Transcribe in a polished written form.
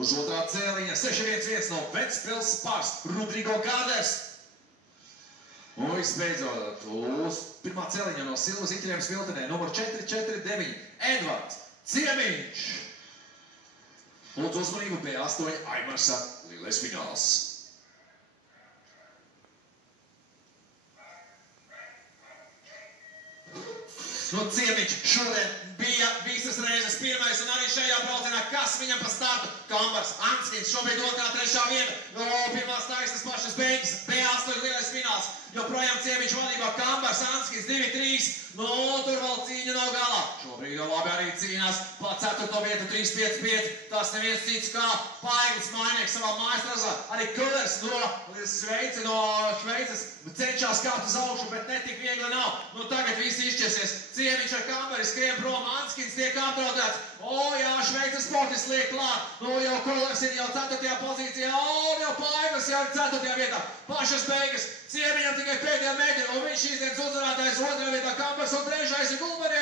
Uz otrā cēliņa 6-1-1 no Ventspils Spars Rodrigo Gāders. Un visbeidzot, uz pirmā cēliņa no Silvas Iķeriem Smiltenē, numur 449, Edvards Ciemiņš. Lūdzu uzmanību B8 Aimarsa lielais fināls. Nu, Ciemiņš šodien bija visas reizes pirmais un arī šajā braucienā, kas viņam pa startu? Kambars, Anskins, šobrīd otrā, trešā vieta. No pirmās taisnas pašas beigas, B8 lielais fināls. Joprojām Ciemiņš vadībā, Kambars, Anskins 2-3. Nu, tur vēl cīņa nav galā. Šobrīd jau labi arī cīnās pa 4. vietu 3-5-5. Tas neviens cits kā Paiglis Mainieks savā mājastrazā. Arī Kulers no Šveices cenšas kāpt uz augšu, bet netik viegli nav. Nu, tagad visi izšķiesies. Ciemiņš ar Kambari skrien prom, Anskins tiek apdraudēts. O, jā, Šveices sportis liek klāt. Nu, jau Kulers ir jau 4. pozīcijā. O, jau Paiglis jau ir 4. vietā. Pašas beigas. Ciemiņam tikai pēdējā metrī, un viņš šīs dienas uzvarētājs 2. vietā Kambars un 3. ir Gulberi